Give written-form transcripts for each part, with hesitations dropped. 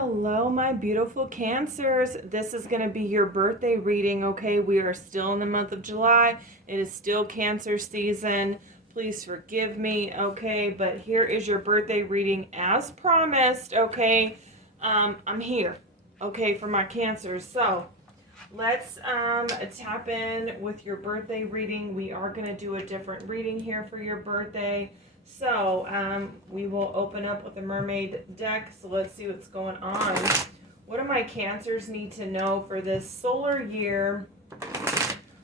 Hello, my beautiful Cancers. This is going to be your birthday reading, okay? We are still in the month of July. It is still Cancer season. Please forgive me, okay? But here is your birthday reading as promised, okay? I'm here, okay, for my Cancers. So let's tap in with your birthday reading. We are going to do a different reading here for your birthday. So, we will open up with the mermaid deck. So let's see what's going on. What do my Cancers need to know for this solar year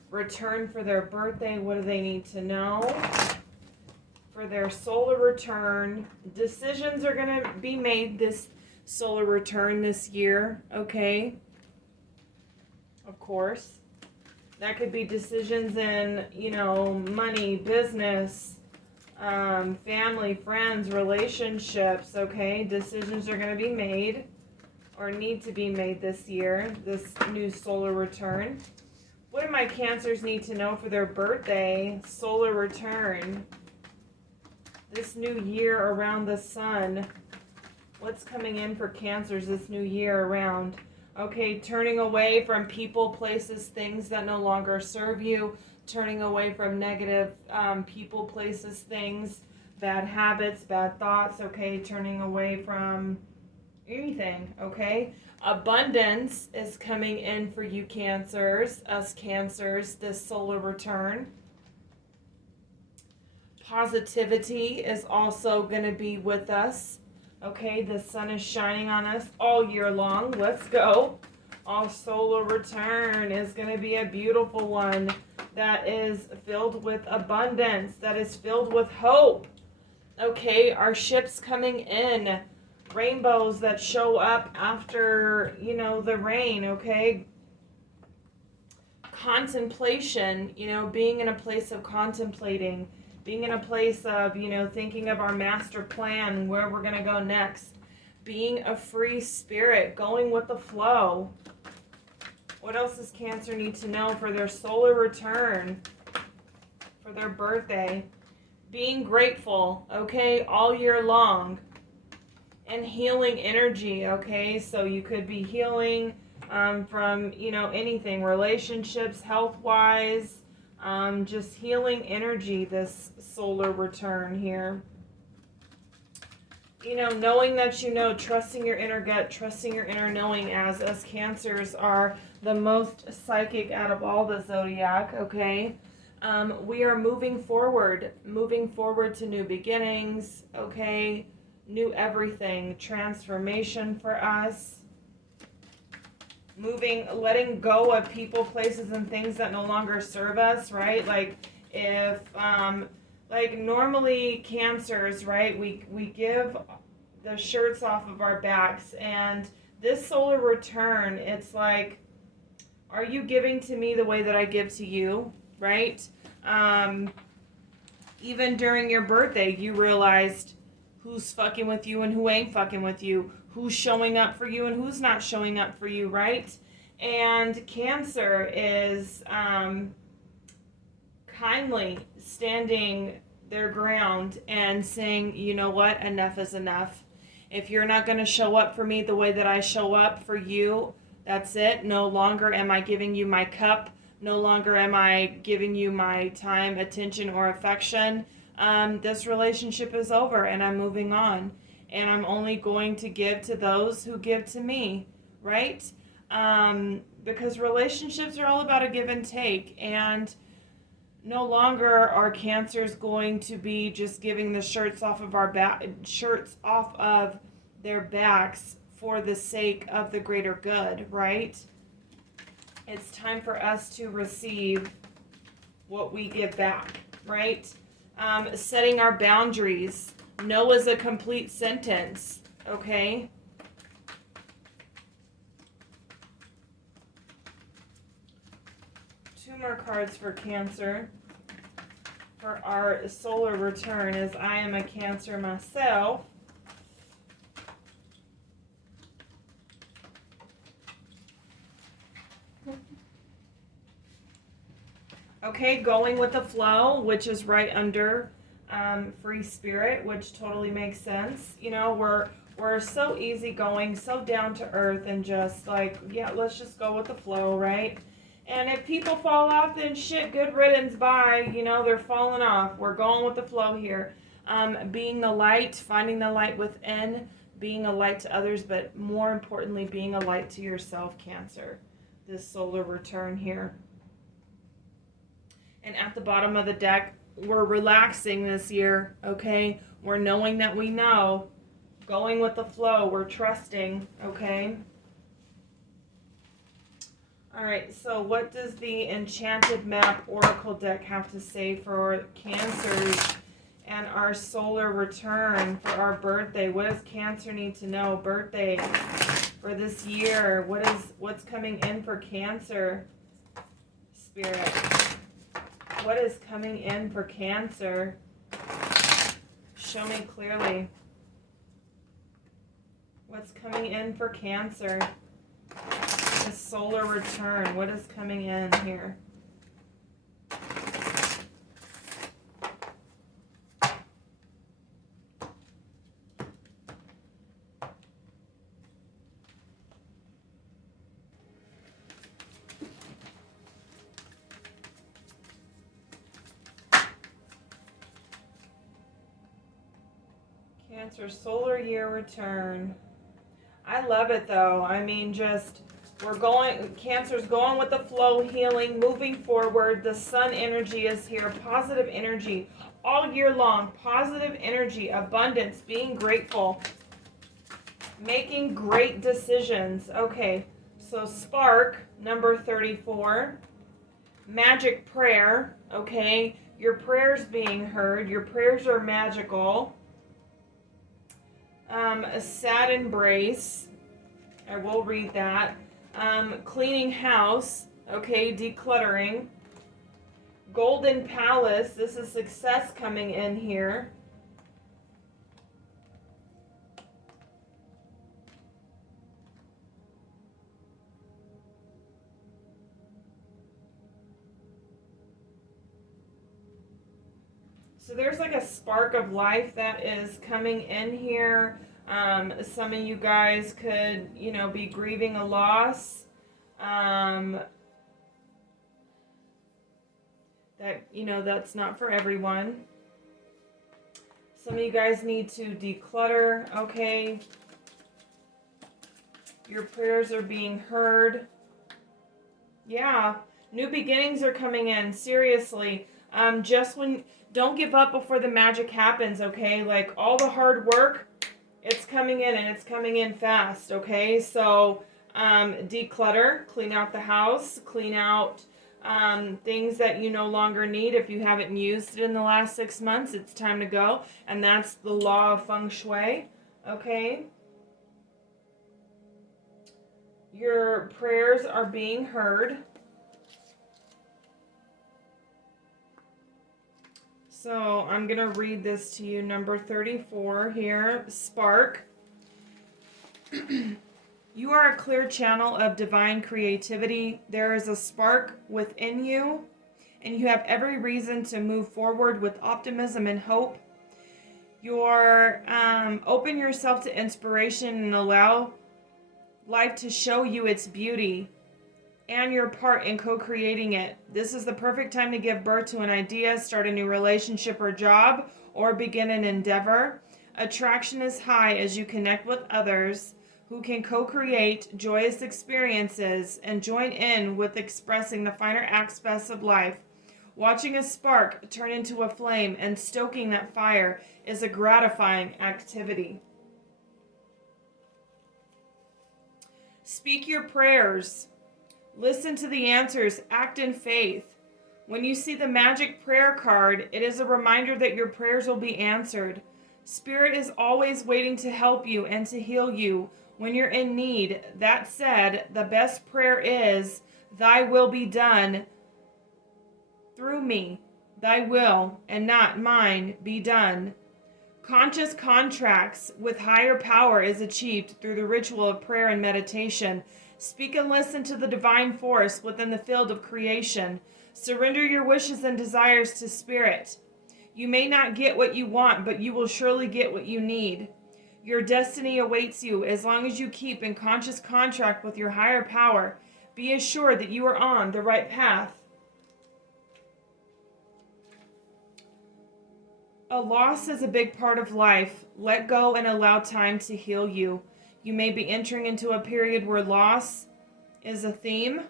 return for their birthday? What do they need to know for their solar return? Decisions are going to be made this solar return this year, okay? Of course. That could be decisions in, money, business, family, friends, relationships, okay? Decisions are going to be made or need to be made this year, this new solar return. What do my Cancers need to know for their birthday solar return? This new year around the sun. What's coming in for Cancers this new year around? Okay, turning away from people, places, things that no longer serve you. Turning away from negative people, places, things, bad habits, bad thoughts, okay? Turning away from anything, okay? Abundance is coming in for you Cancers, us Cancers, this solar return. Positivity is also going to be with us, okay? The sun is shining on us all year long. Let's go. Our solar return is going to be a beautiful one that is filled with abundance, that is filled with hope. Okay, our ships coming in, rainbows that show up after, the rain, okay? Contemplation, being in a place of contemplating, being in a place of, thinking of our master plan, where we're going to go next. Being a free spirit, going with the flow. What else does Cancer need to know for their solar return, for their birthday? Being grateful, okay, all year long. And healing energy, okay? So you could be healing from, anything, relationships, health-wise, just healing energy this solar return here. Knowing that trusting your inner gut, trusting your inner knowing, as us Cancers are the most psychic out of all the zodiac, okay? We are moving forward to new beginnings, okay? New everything, transformation for us. Letting go of people, places, and things that no longer serve us, right? Like if, normally Cancers, right, we give the shirts off of our backs, and this solar return, it's like, are you giving to me the way that I give to you, right? Even during your birthday, you realized who's fucking with you and who ain't fucking with you, who's showing up for you and who's not showing up for you, right? And Cancer is kindly standing their ground and saying, you know what, enough is enough. If you're not going to show up for me the way that I show up for you, that's it. No longer am I giving you my cup. No longer am I giving you my time, attention, or affection. This relationship is over and I'm moving on. And I'm only going to give to those who give to me, right? Because relationships are all about a give and take. And no longer are Cancers going to be just giving the shirts off of their backs for the sake of the greater good, right? It's time for us to receive what we give back, right? Setting our boundaries. No is a complete sentence, okay? Two more cards for Cancer for our solar return, as I am a Cancer myself. Okay, going with the flow, which is right under free spirit, which totally makes sense. We're We're so easygoing, so down to earth, and just like, yeah, let's just go with the flow, right? And if people fall off, then shit, good riddance, bye. You know, they're falling off. We're going with the flow here. Being the light, finding the light within, being a light to others, but more importantly, being a light to yourself, Cancer. This solar return here. And at the bottom of the deck, we're relaxing this year, okay? We're knowing that we know. Going with the flow. We're trusting, okay? Alright, so what does the Enchanted Map Oracle deck have to say for Cancers and our solar return for our birthday? What does Cancer need to know? Birthday for this year. What's coming in for Cancer? Spirit. What is coming in for Cancer? Show me clearly. What's coming in for Cancer? The solar return. What is coming in here? Cancer solar year return. I love it though. I mean, just Cancer's going with the flow, healing, moving forward. The sun energy is here. Positive energy all year long. Positive energy, abundance, being grateful, making great decisions. Okay, so spark, number 34. Magic prayer, okay? Your prayers being heard. Your prayers are magical. A sad embrace. I will read that. Cleaning house. Okay, decluttering. Golden Palace. This is success coming in here. So there's like a spark of life that is coming in here. Some of you guys could, be grieving a loss. That's not for everyone. Some of you guys need to declutter, okay? Your prayers are being heard. Yeah, new beginnings are coming in, seriously. Don't give up before the magic happens, okay? Like, all the hard work, it's coming in, and it's coming in fast, okay? So, declutter, clean out the house, clean out things that you no longer need. If you haven't used it in the last 6 months, it's time to go. And that's the law of feng shui, okay? Your prayers are being heard. So I'm going to read this to you, number 34 here, spark. You are a clear channel of divine creativity. There is a spark within you, and you have every reason to move forward with optimism and hope. Open yourself to inspiration and allow life to show you its beauty and your part in co-creating it. This is the perfect time to give birth to an idea, start a new relationship or job, or begin an endeavor. Attraction is high as you connect with others who can co-create joyous experiences and join in with expressing the finer aspects of life. Watching a spark turn into a flame and stoking that fire is a gratifying activity. Speak your prayers. Listen to the answers. Act in faith. When you see the magic prayer card, it is a reminder that your prayers will be answered. Spirit is always waiting to help you and to heal you when you're in need. That said, the best prayer is, "Thy will be done through me. Thy will, and not mine, be done." Conscious contracts with higher power is achieved through the ritual of prayer and meditation. Speak and listen to the divine force within the field of creation. Surrender your wishes and desires to Spirit. You may not get what you want, but you will surely get what you need. Your destiny awaits you as long as you keep in conscious contract with your higher power. Be assured that you are on the right path. A loss is a big part of life. Let go and allow time to heal you. You may be entering into a period where loss is a theme.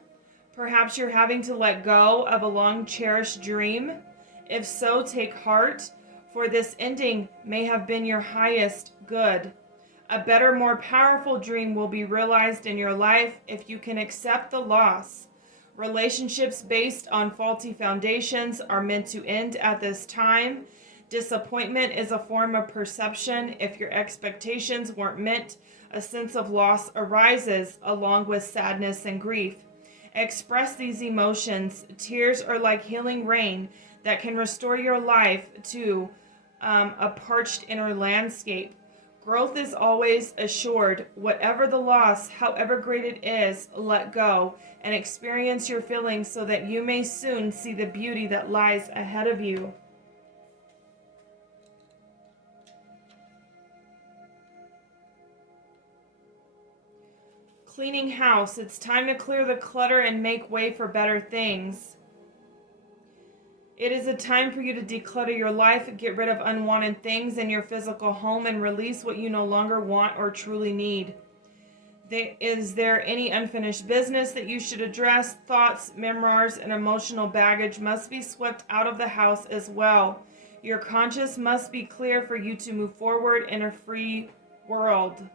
Perhaps you're having to let go of a long-cherished dream. If so, take heart, for this ending may have been your highest good. A better, more powerful dream will be realized in your life if you can accept the loss. Relationships based on faulty foundations are meant to end at this time. Disappointment is a form of perception. If your expectations weren't met, a sense of loss arises along with sadness and grief. Express these emotions. Tears are like healing rain that can restore your life to a parched inner landscape. Growth is always assured. Whatever the loss, however great it is, let go and experience your feelings so that you may soon see the beauty that lies ahead of you. Cleaning house. It's time to clear the clutter and make way for better things. It is a time for you to declutter your life, get rid of unwanted things in your physical home, and release what you no longer want or truly need. Is there any unfinished business that you should address? Thoughts, memoirs, and emotional baggage must be swept out of the house as well. Your conscience must be clear for you to move forward in a free world.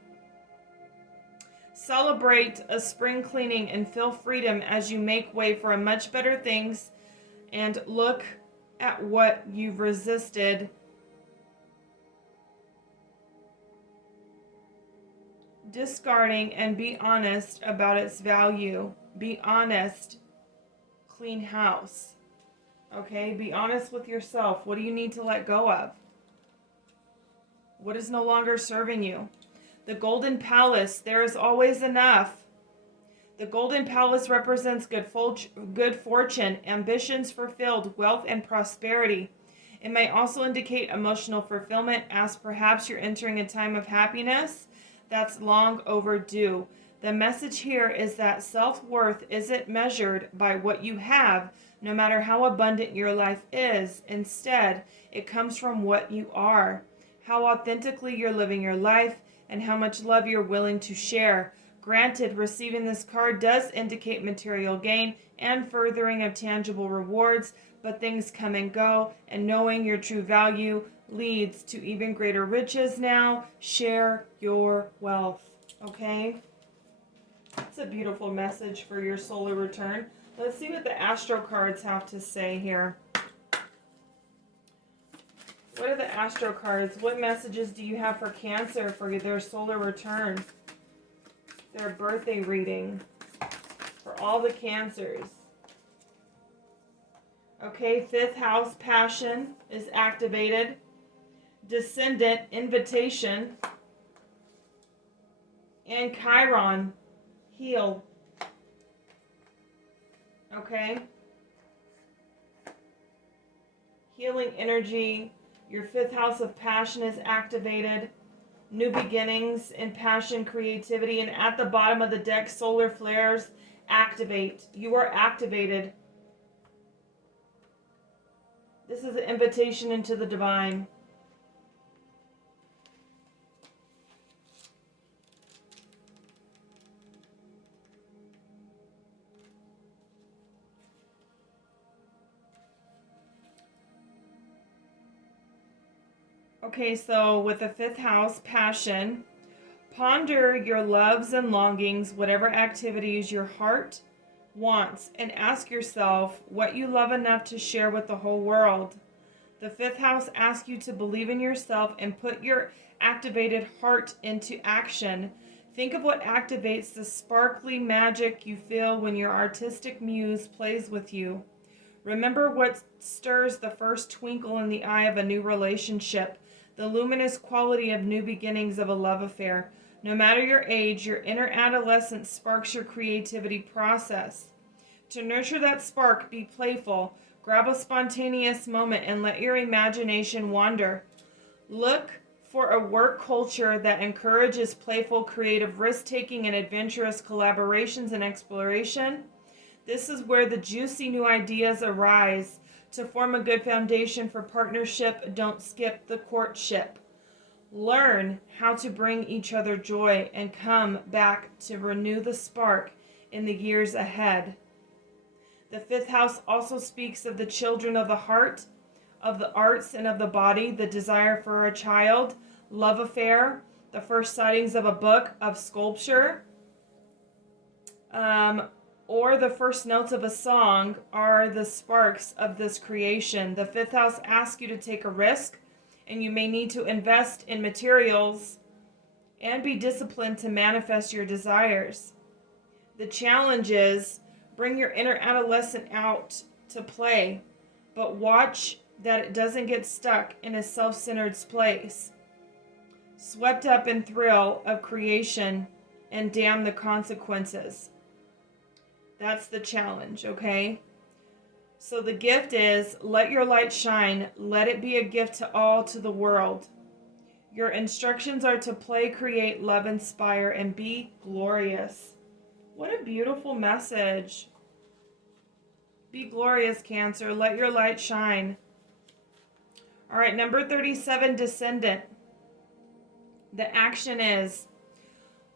Celebrate a spring cleaning and feel freedom as you make way for much better things, and look at what you've resisted. Discarding, and be honest about its value. Be honest. Clean house. Okay, be honest with yourself. What do you need to let go of? What is no longer serving you? The Golden Palace, there is always enough. The Golden Palace represents good fortune, ambitions fulfilled, wealth, and prosperity. It may also indicate emotional fulfillment, as perhaps you're entering a time of happiness that's long overdue. The message here is that self-worth isn't measured by what you have, no matter how abundant your life is. Instead, it comes from what you are, how authentically you're living your life, and how much love you're willing to share. Granted, receiving this card does indicate material gain and furthering of tangible rewards, but things come and go, and knowing your true value leads to even greater riches now. Share your wealth, okay? It's a beautiful message for your solar return. Let's see what the Astro cards have to say here. What are the Astro cards? What messages do you have for Cancer for their solar return? Their birthday reading for all the Cancers. Okay, 5th house, passion is activated. Descendant, invitation. And Chiron, heal. Okay. Healing energy. Your 5th house of passion is activated. New beginnings in passion, creativity. And at the bottom of the deck, solar flares activate. You are activated. This is an invitation into the divine. Okay, so with the 5th house, passion, ponder your loves and longings, whatever activities your heart wants, and ask yourself what you love enough to share with the whole world. The 5th house asks you to believe in yourself and put your activated heart into action. Think of what activates the sparkly magic you feel when your artistic muse plays with you. Remember what stirs the first twinkle in the eye of a new relationship, the luminous quality of new beginnings of a love affair. No matter your age, your inner adolescence sparks your creativity process. To nurture that spark, be playful. Grab a spontaneous moment and let your imagination wander. Look for a work culture that encourages playful, creative, risk-taking, and adventurous collaborations and exploration. This is where the juicy new ideas arise. To form a good foundation for partnership, don't skip the courtship. Learn how to bring each other joy and come back to renew the spark in the years ahead. The fifth house also speaks of the children of the heart, of the arts, and of the body, the desire for a child, love affair, the first sightings of a book, of sculpture, or the first notes of a song are the sparks of this creation. The fifth house asks you to take a risk, and you may need to invest in materials and be disciplined to manifest your desires. The challenge is bring your inner adolescent out to play, but watch that it doesn't get stuck in a self-centered place, swept up in thrill of creation, and damn the consequences. That's the challenge, okay? So the gift is, let your light shine. Let it be a gift to all, to the world. Your instructions are to play, create, love, inspire, and be glorious. What a beautiful message. Be glorious, Cancer. Let your light shine. All right, number 37, Descendant. The action is,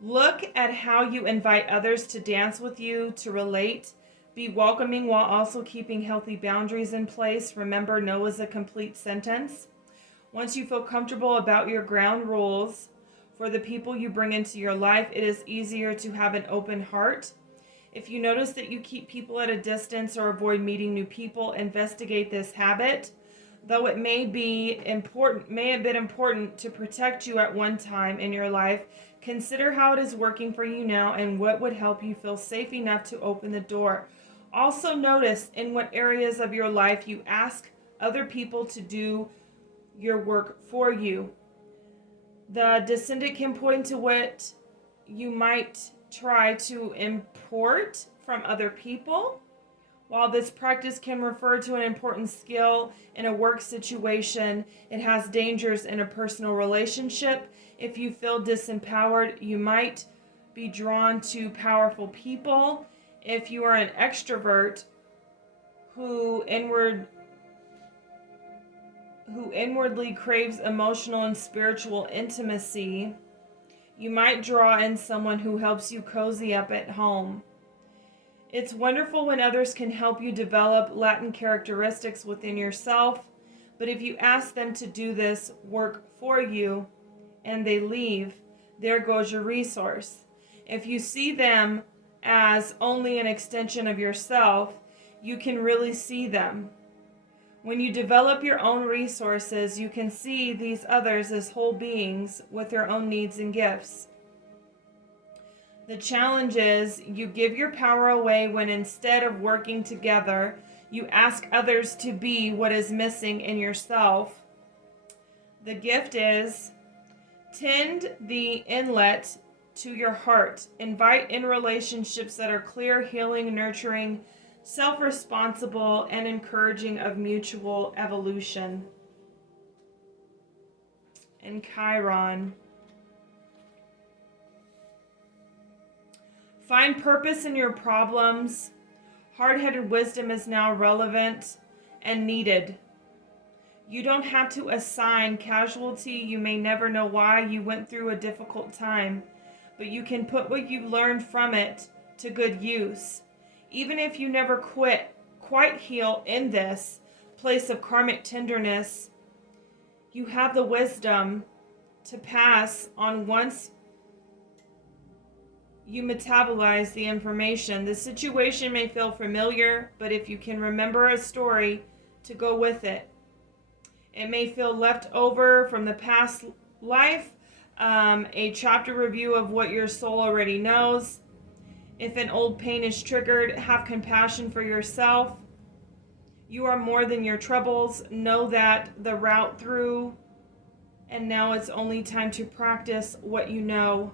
look at how you invite others to dance with you, to relate. Be welcoming while also keeping healthy boundaries in place. Remember, no is a complete sentence. Once you feel comfortable about your ground rules for the people you bring into your life, it is easier to have an open heart. If you notice that you keep people at a distance or avoid meeting new people, investigate this habit. Though it may have been important to protect you at one time in your life, consider how it is working for you now and what would help you feel safe enough to open the door. Also notice in what areas of your life you ask other people to do your work for you. The descendant can point to what you might try to import from other people. While this practice can refer to an important skill in a work situation, it has dangers in a personal relationship. If you feel disempowered, you might be drawn to powerful people. If you are an extrovert who inwardly craves emotional and spiritual intimacy, you might draw in someone who helps you cozy up at home. It's wonderful when others can help you develop latent characteristics within yourself, but if you ask them to do this work for you and they leave, there goes your resource. If you see them as only an extension of yourself, you can really see them. When you develop your own resources, you can see these others as whole beings with their own needs and gifts. The challenge is you give your power away when instead of working together, you ask others to be what is missing in yourself. The gift is tend the inlet to your heart. Invite in relationships that are clear, healing, nurturing, self-responsible, and encouraging of mutual evolution. And Chiron. Find purpose in your problems. Hard-headed wisdom is now relevant and needed. You don't have to assign casualty. You may never know why you went through a difficult time, but you can put what you learned from it to good use. Even if you never quite heal in this place of karmic tenderness, you have the wisdom to pass on once you metabolize the information. The situation may feel familiar, but if you can remember a story to go with it, it may feel left over from the past life, a chapter review of what your soul already knows. If an old pain is triggered, have compassion for yourself. You are more than your troubles. Know that the route through, and now it's only time to practice what you know.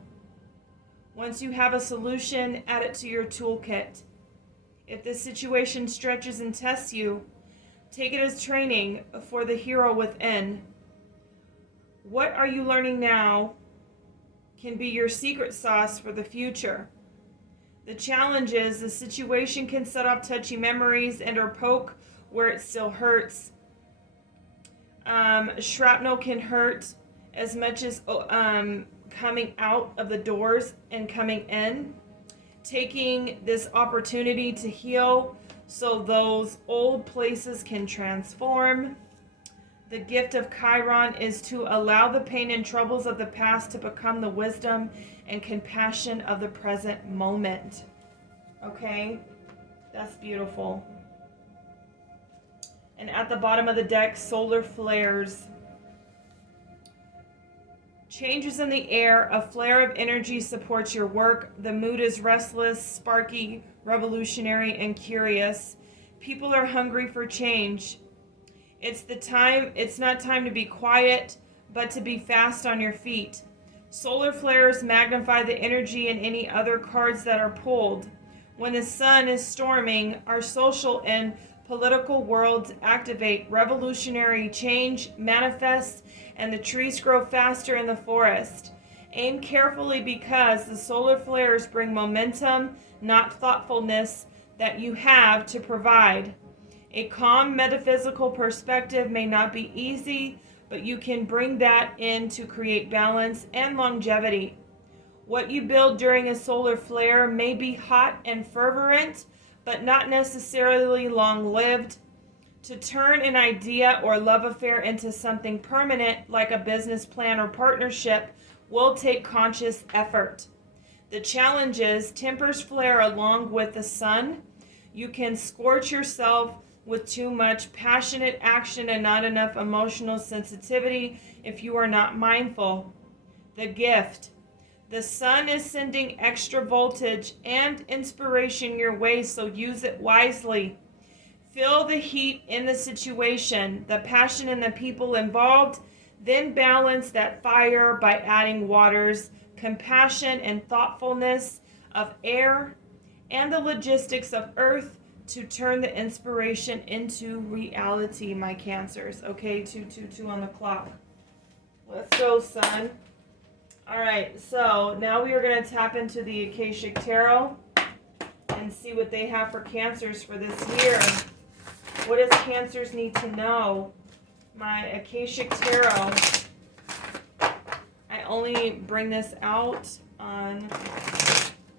Once you have a solution, add it to your toolkit. If the situation stretches and tests you, take it as training for the hero within. What are you learning now can be your secret sauce for the future. The challenge is the situation can set off touchy memories and or poke where it still hurts. Shrapnel can hurt as much as coming out of the doors and coming in. Taking this opportunity to heal so those old places can transform. The gift of Chiron is to allow the pain and troubles of the past to become the wisdom and compassion of the present moment. Okay? That's beautiful. And at the bottom of the deck, solar flares. Changes in the air. A flare of energy supports your work. The mood is restless, sparky, revolutionary, and curious. People are hungry for change. It's not time to be quiet, but to be fast on your feet. Solar flares magnify the energy in any other cards that are pulled. When the sun is storming, our social and political worlds activate. Revolutionary change manifests, and the trees grow faster in the forest. Aim carefully because the solar flares bring momentum, not thoughtfulness that you have to provide. A calm metaphysical perspective may not be easy, but you can bring that in to create balance and longevity. What you build during a solar flare may be hot and fervent, but not necessarily long-lived. To turn an idea or love affair into something permanent, like a business plan or partnership, will take conscious effort. The challenge is tempers flare along with the sun. You can scorch yourself with too much passionate action and not enough emotional sensitivity if you are not mindful. The gift. The sun is sending extra voltage and inspiration your way, so use it wisely. Feel the heat in the situation, the passion in the people involved, then balance that fire by adding waters, compassion and thoughtfulness of air, and the logistics of earth to turn the inspiration into reality, my Cancers. Okay, 2:22 on the clock. Let's go, sun. All right, so now we are going to tap into the Akashic Tarot and see what they have for Cancers for this year. What does Cancers need to know? My Akashic Tarot. I only bring this out on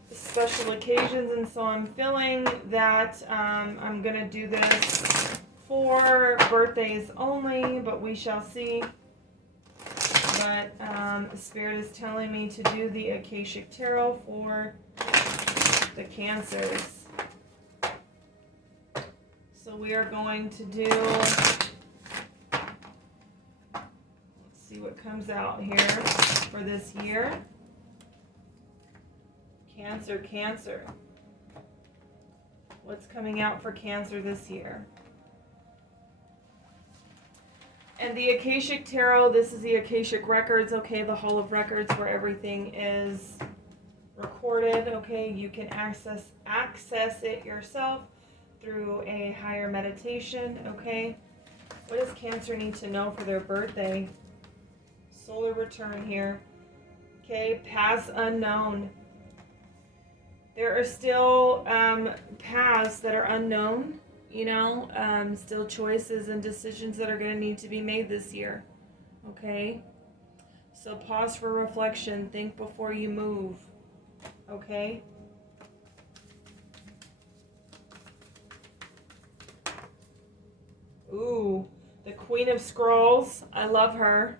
special occasions, and so I'm feeling that I'm going to do this for birthdays only, but we shall see. But Spirit is telling me to do the Akashic Tarot for the Cancers. So we are going to do, let's see what comes out here for this year. Cancer. What's coming out for Cancer this year? And the Akashic Tarot, this is the Akashic Records, okay, the Hall of Records where everything is recorded, okay? You can access it yourself through a higher meditation, okay? What does Cancer need to know for their birthday? Solar return here. Okay, paths unknown. There are still paths that are unknown, you know, still choices and decisions that are going to need to be made this year, okay? So pause for reflection, think before you move, okay? Ooh, the Queen of Scrolls, I love her.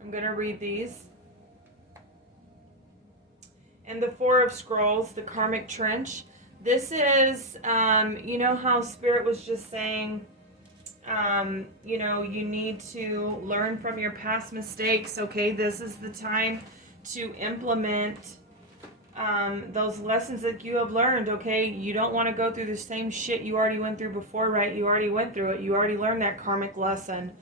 I'm going to read these. And the Four of Scrolls, the Karmic Trench. This is, you know how Spirit was just saying, you know, you need to learn from your past mistakes, okay? This is the time to implement those lessons that you have learned, okay? You don't want to go through the same shit you already went through before, right? You already went through it. You already learned that karmic lesson.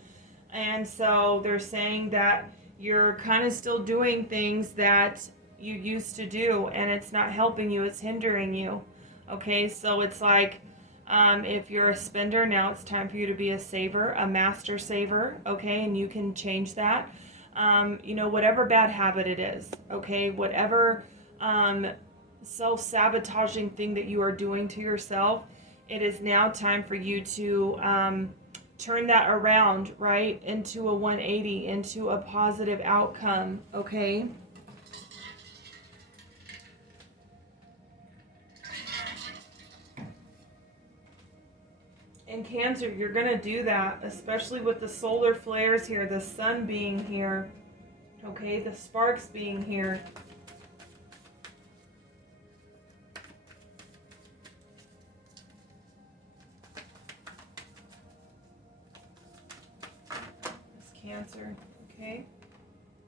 And so they're saying that you're kind of still doing things that you used to do, and it's not helping you, it's hindering you. Okay, so it's like If you're a spender, now it's time for you to be a saver, a master saver, okay? And you can change that. Whatever bad habit it is, okay? Whatever self-sabotaging thing that you are doing to yourself, it is now time for you to turn that around, right? Into a 180, into a positive outcome, okay? In Cancer, you're going to do that, especially with the solar flares here, the sun being here, okay, the sparks being here. It's Cancer, okay.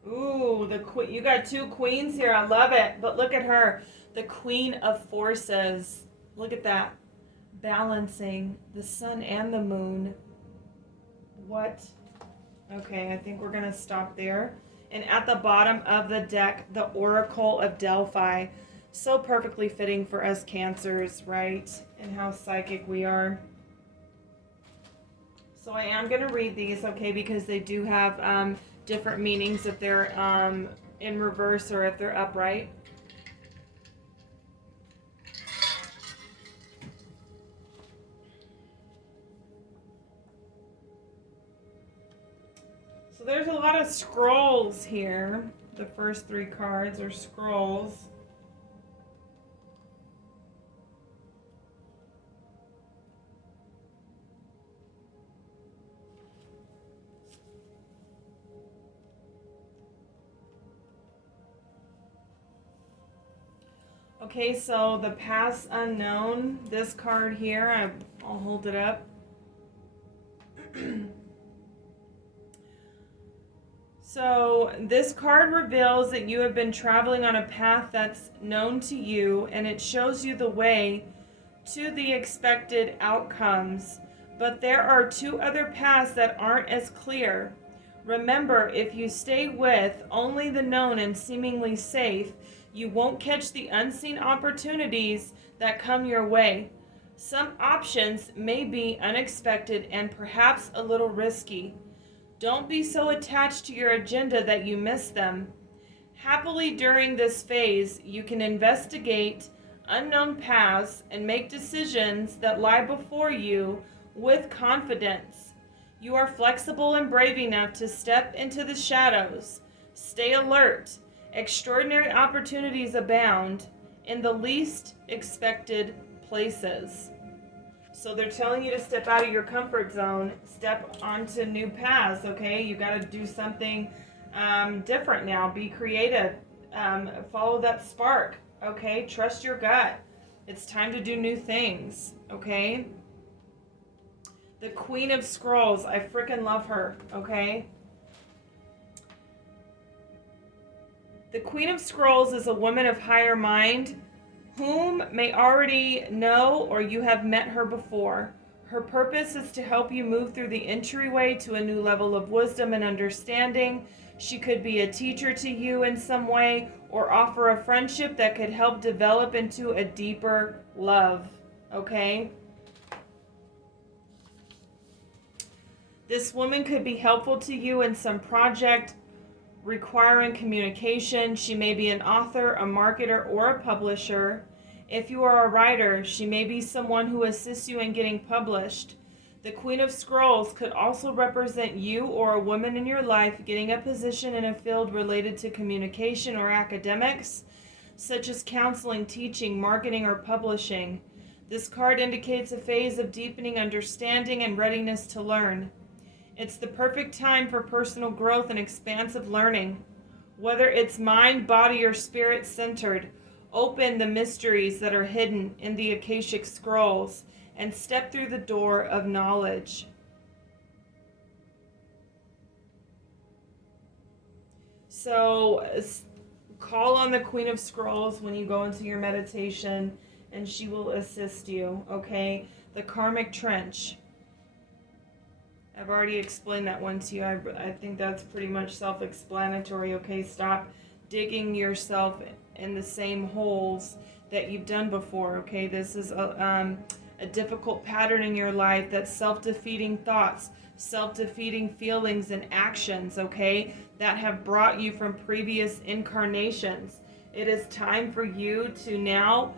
Ooh, you got two queens here. I love it. But look at her, the Queen of Forces. Look at that. Balancing the sun and the moon. What? Okay, I think we're going to stop there. And at the bottom of the deck, the Oracle of Delphi. So perfectly fitting for us Cancers, right? And how psychic we are. So I am going to read these, okay, because they do have different meanings if they're in reverse or if they're upright. So there's a lot of scrolls here. The first three cards are scrolls. Okay, so the past unknown, this card here, I'll hold it up. So this card reveals that you have been traveling on a path that's known to you, and it shows you the way to the expected outcomes. But there are two other paths that aren't as clear. Remember, if you stay with only the known and seemingly safe, you won't catch the unseen opportunities that come your way. Some options may be unexpected and perhaps a little risky. Don't be so attached to your agenda that you miss them. Happily, during this phase, you can investigate unknown paths and make decisions that lie before you with confidence. You are flexible and brave enough to step into the shadows. Stay alert. Extraordinary opportunities abound in the least expected places. So they're telling you to step out of your comfort zone, step onto new paths, okay? You got to do something different now. Be creative. Follow that spark, okay? Trust your gut. It's time to do new things, okay? The Queen of Scrolls. I freaking love her, okay? The Queen of Scrolls is a woman of higher mind whom may already know or you have met her before. Her purpose is to help you move through the entryway to a new level of wisdom and understanding. She could be a teacher to you in some way or offer a friendship that could help develop into a deeper love, okay? This woman could be helpful to you in some project requiring communication. She may be an author, a marketer, or a publisher. If you are a writer, she may be someone who assists you in getting published. The Queen of Scrolls could also represent you or a woman in your life getting a position in a field related to communication or academics, such as counseling, teaching, marketing, or publishing. This card indicates a phase of deepening understanding and readiness to learn. It's the perfect time for personal growth and expansive learning. Whether it's mind, body, or spirit centered, open the mysteries that are hidden in the Akashic Scrolls and step through the door of knowledge. So call on the Queen of Scrolls when you go into your meditation and she will assist you, okay? The Karmic Trench. I've already explained that one to you. I think that's pretty much self-explanatory. Okay, stop digging yourself in the same holes that you've done before. Okay, this is a a difficult pattern in your life, that's self-defeating thoughts, self-defeating feelings and actions, okay, that have brought you from previous incarnations. It is time for you to now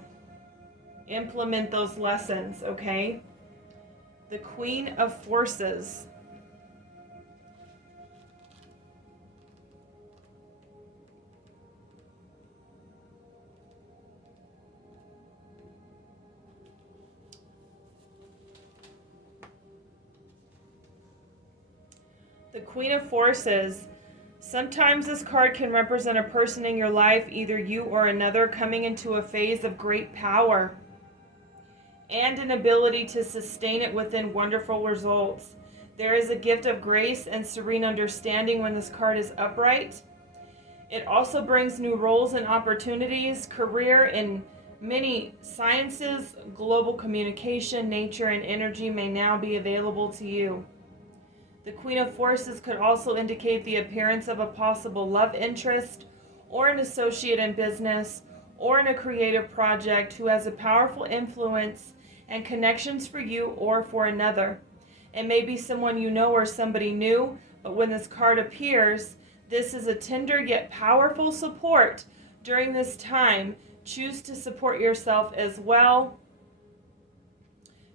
implement those lessons, okay? The Queen of Forces. The Queen of Forces. Sometimes this card can represent a person in your life, either you or another, coming into a phase of great power and an ability to sustain it within wonderful results. There is a gift of grace and serene understanding when this card is upright. It also brings new roles and opportunities, career in many sciences, global communication, nature, and energy may now be available to you. The Queen of Forces could also indicate the appearance of a possible love interest or an associate in business or in a creative project who has a powerful influence and connections for you or for another. It may be someone you know or somebody new, but when this card appears, this is a tender yet powerful support during this time. Choose to support yourself as well.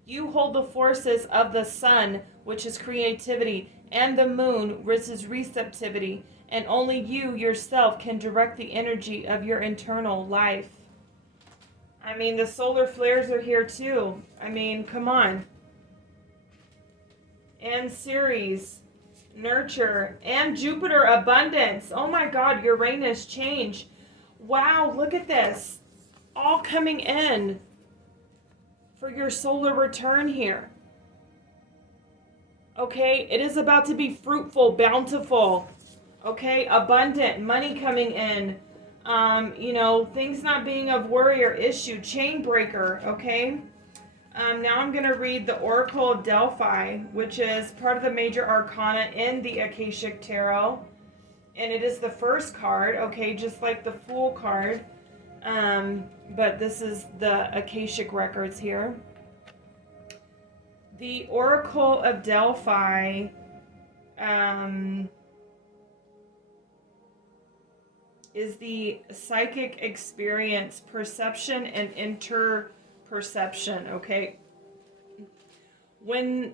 You hold the forces of the sun, which is creativity, and the moon, which is receptivity, and only you yourself can direct the energy of your internal life. I mean, the solar flares are here too. I mean, come on. And Ceres, nurture, and Jupiter, abundance. Oh my God, Uranus, change. Wow, look at this. All coming in for your solar return here. Okay, it is about to be fruitful, bountiful, okay, abundant, money coming in, things not being of worry or issue, chain breaker, okay. Now I'm going to read the Oracle of Delphi, which is part of the major arcana in the Akashic Tarot, and it is the first card, okay, just like the Fool card, but this is the Akashic records here. The Oracle of Delphi is the psychic experience, perception, and interperception, okay? When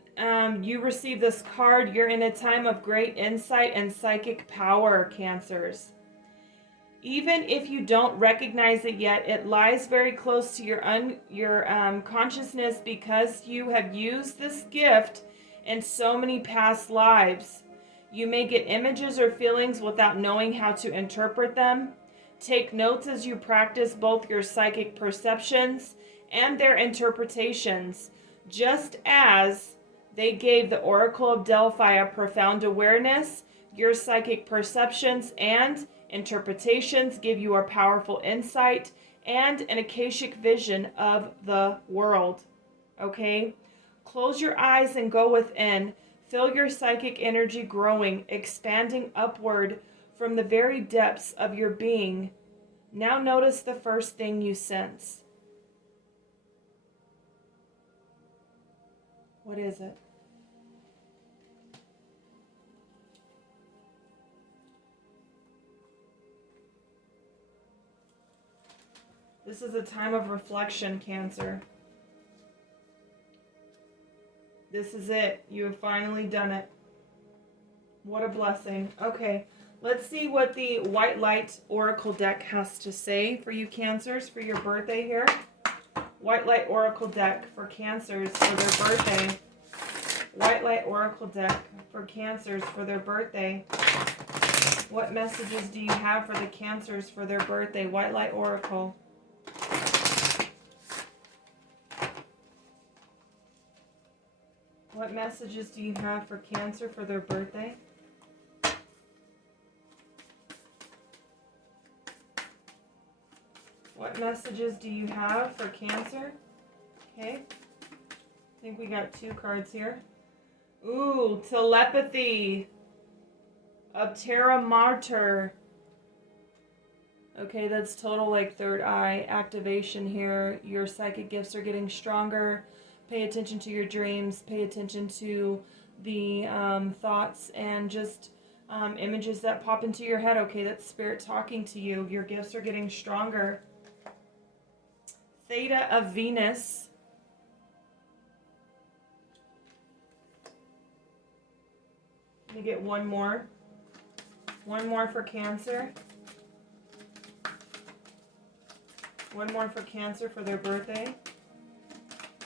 you receive this card, you're in a time of great insight and psychic power, Cancers. Even if you don't recognize it yet, it lies very close to your consciousness because you have used this gift in so many past lives. You may get images or feelings without knowing how to interpret them. Take notes as you practice both your psychic perceptions and their interpretations. Just as they gave the Oracle of Delphi a profound awareness, your psychic perceptions and interpretations give you a powerful insight and an Akashic vision of the world. Okay? Close your eyes and go within. Feel your psychic energy growing, expanding upward from the very depths of your being. Now notice the first thing you sense. What is it? This is a time of reflection, Cancer. This is it. You have finally done it. What a blessing. Okay, let's see what the White Light Oracle deck has to say for you Cancers for your birthday here. White Light Oracle deck for Cancers for their birthday. White Light Oracle deck for Cancers for their birthday. What messages do you have for the Cancers for their birthday? White Light Oracle. What messages do you have for Cancer for their birthday? What messages do you have for Cancer? Okay. I think we got two cards here. Ooh, telepathy of Terra Martyr. Okay, that's total like third eye activation here. Your psychic gifts are getting stronger. Pay attention to your dreams. Pay attention to the thoughts and just images that pop into your head. Okay, that's Spirit talking to you. Your gifts are getting stronger. Theta of Venus. Let me get one more. One more for Cancer. One more for Cancer for their birthday.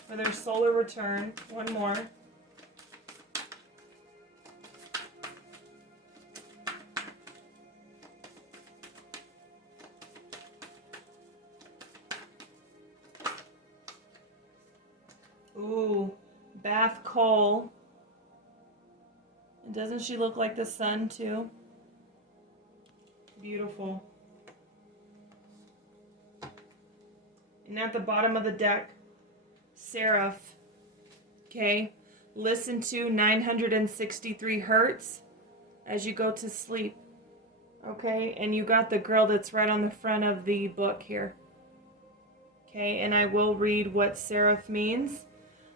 For their solar return. One more. Ooh, Bath Coal. Doesn't she look like the sun too? Beautiful. And at the bottom of the deck, Seraph. Okay, listen to 963 hertz as you go to sleep. Okay, and you got the girl that's right on the front of the book here. Okay, and I will read what Seraph means.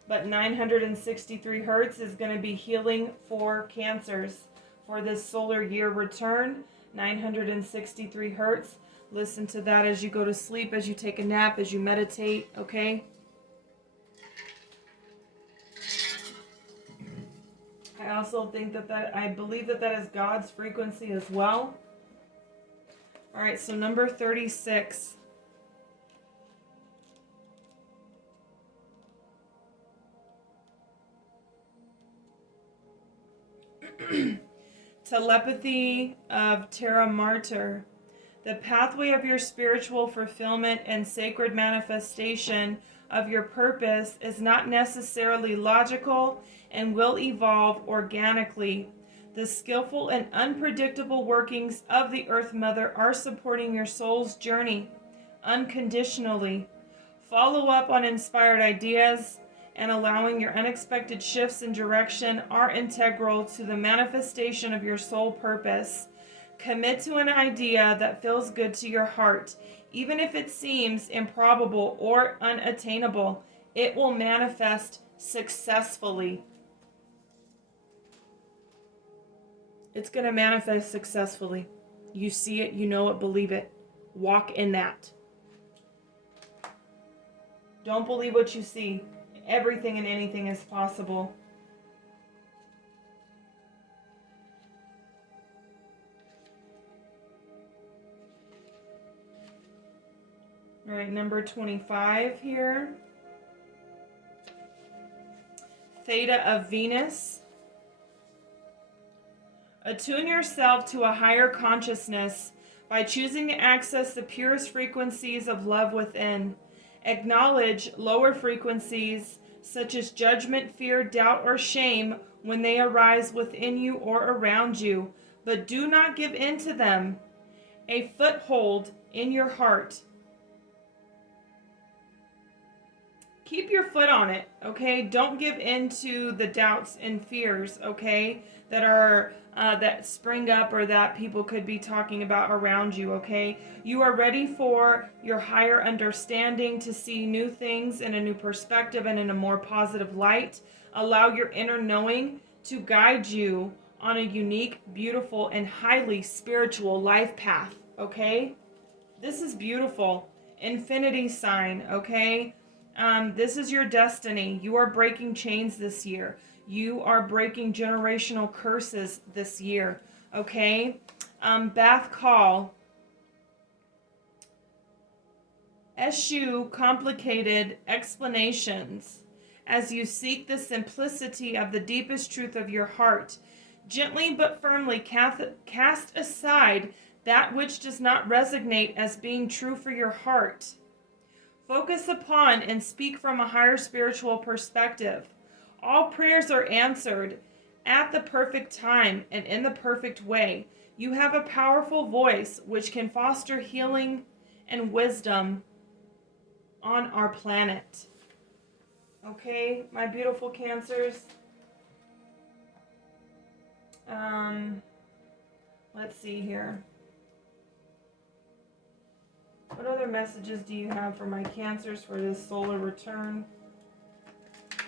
But 963 hertz is going to be healing for cancers for this solar year return. 963 hertz. Listen to that as you go to sleep, as you take a nap, as you meditate, okay? I also think I believe that is God's frequency as well. All right, so number 36. Telepathy of Terra Martyr. The pathway of your spiritual fulfillment and sacred manifestation of your purpose is not necessarily logical and will evolve organically. The skillful and unpredictable workings of the Earth Mother are supporting your soul's journey unconditionally. Follow up on inspired ideas and allowing your unexpected shifts in direction are integral to the manifestation of your soul purpose. Commit to an idea that feels good to your heart. Even if it seems improbable or unattainable, it will manifest successfully. It's going to manifest successfully. You see it, you know it, believe it. Walk in that. Don't believe what you see. Everything and anything is possible. All right, number 25 here. Theta of Venus. Attune yourself to a higher consciousness by choosing to access the purest frequencies of love within. Acknowledge lower frequencies such as judgment, fear, doubt, or shame when they arise within you or around you, but do not give in to them. A foothold in your heart. Keep your foot on it, okay? Don't give in to the doubts and fears, okay, that are that spring up or that people could be talking about around you, okay? You are ready for your higher understanding, to see new things in a new perspective and in a more positive light. Allow your inner knowing to guide you on a unique, beautiful, and highly spiritual life path, okay? This is beautiful. Infinity sign, okay? This is your destiny. You are breaking chains this year. You are breaking generational curses this year. Okay? Bath call. Eschew complicated explanations as you seek the simplicity of the deepest truth of your heart. Gently but firmly cast aside that which does not resonate as being true for your heart. Focus upon and speak from a higher spiritual perspective. All prayers are answered at the perfect time and in the perfect way. You have a powerful voice which can foster healing and wisdom on our planet. Okay, my beautiful Cancers. Let's see here. What other messages do you have for my Cancers for this solar return?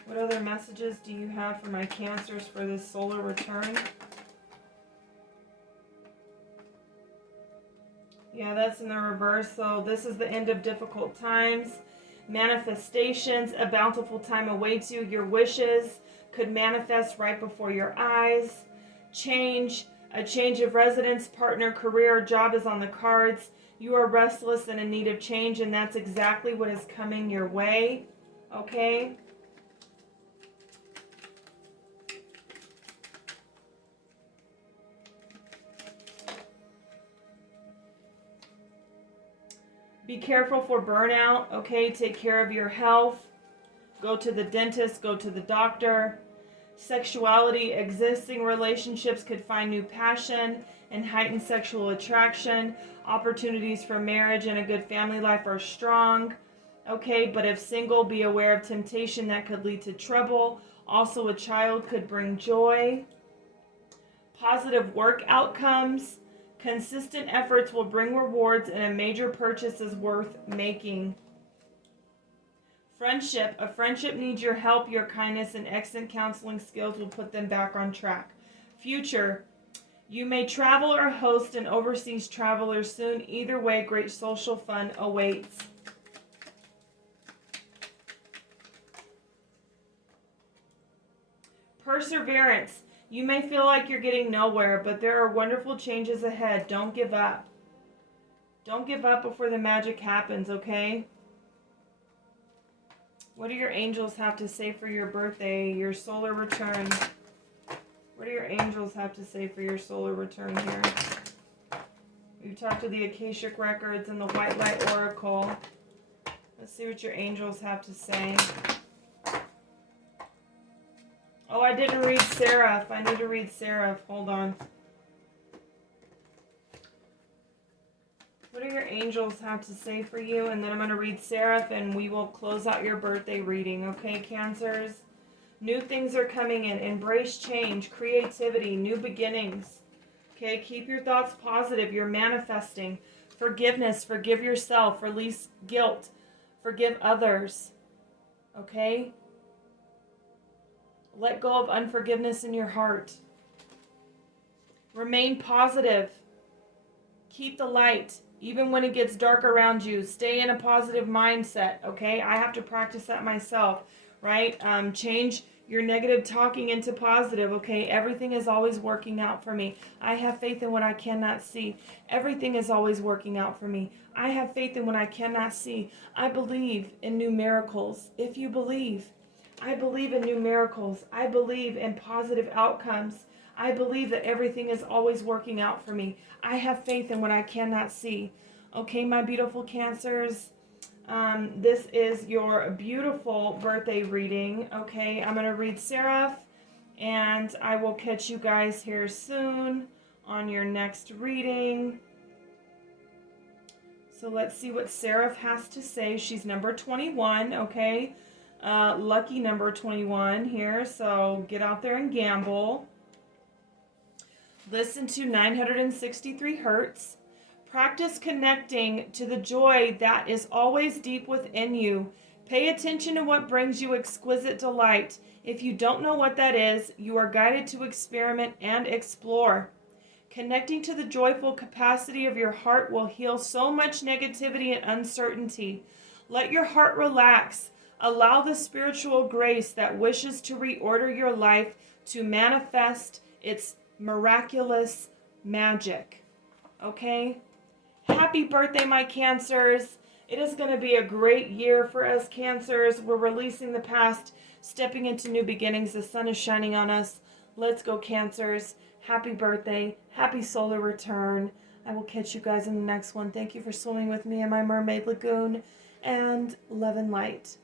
What other messages do you have for my Cancers for this solar return? Yeah, that's in the reverse. So this is the end of difficult times. Manifestations, a bountiful time awaits you. Your wishes could manifest right before your eyes. Change, a change of residence, partner, career, job is on the cards. You are restless and in need of change, and that's exactly what is coming your way. Okay? Be careful for burnout, okay? Take care of your health. Go to the dentist, go to the doctor. Sexuality, existing relationships could find new passion and heightened sexual attraction. Opportunities for marriage and a good family life are strong, okay? But if single, be aware of temptation that could lead to trouble. Also, a child could bring joy. Positive work outcomes. Consistent efforts will bring rewards, and a major purchase is worth making. Friendship. A friendship needs your help, your kindness, and excellent counseling skills will put them back on track. Future. You may travel or host an overseas traveler soon. Either way, great social fun awaits. Perseverance. You may feel like you're getting nowhere, but there are wonderful changes ahead. Don't give up. Don't give up before the magic happens, okay? What do your angels have to say for your birthday, your solar return? What do your angels have to say for your solar return here? We've talked to the Akashic Records and the White Light Oracle. Let's see what your angels have to say. Oh, I didn't read Seraph. I need to read Seraph. Hold on. What do your angels have to say for you? And then I'm going to read Seraph and we will close out your birthday reading. Okay, Cancers? New things are coming in. Embrace change, creativity, new beginnings. Okay, keep your thoughts positive. You're manifesting. Forgiveness. Forgive yourself. Release guilt. Forgive others. Okay? Let go of unforgiveness in your heart. Remain positive. Keep the light. Even when it gets dark around you, stay in a positive mindset, okay? I have to practice that myself, right? Change your negative talking into positive, okay? Everything is always working out for me. I have faith in what I cannot see. Everything is always working out for me. I have faith in what I cannot see. I believe in new miracles. If you believe, I believe in new miracles. I believe in positive outcomes. I believe that everything is always working out for me. I have faith in what I cannot see. Okay, my beautiful Cancers, this is your beautiful birthday reading. Okay, I'm going to read Seraph, and I will catch you guys here soon on your next reading. So let's see what Seraph has to say. She's number 21, okay? Lucky number 21 here, so get out there and gamble. Listen to 963 hertz. Practice connecting to the joy that is always deep within you. Pay attention to what brings you exquisite delight. If you don't know what that is, you are guided to experiment and explore. Connecting to the joyful capacity of your heart will heal so much negativity and uncertainty. Let your heart relax. Allow the spiritual grace that wishes to reorder your life to manifest its miraculous magic. Okay? Happy birthday, my Cancers. It is going to be a great year for us Cancers. We're releasing the past, stepping into new beginnings. The sun is shining on us. Let's go, Cancers. Happy birthday. Happy solar return. I will catch you guys in the next one. Thank you for swimming with me in my mermaid lagoon. And love and light.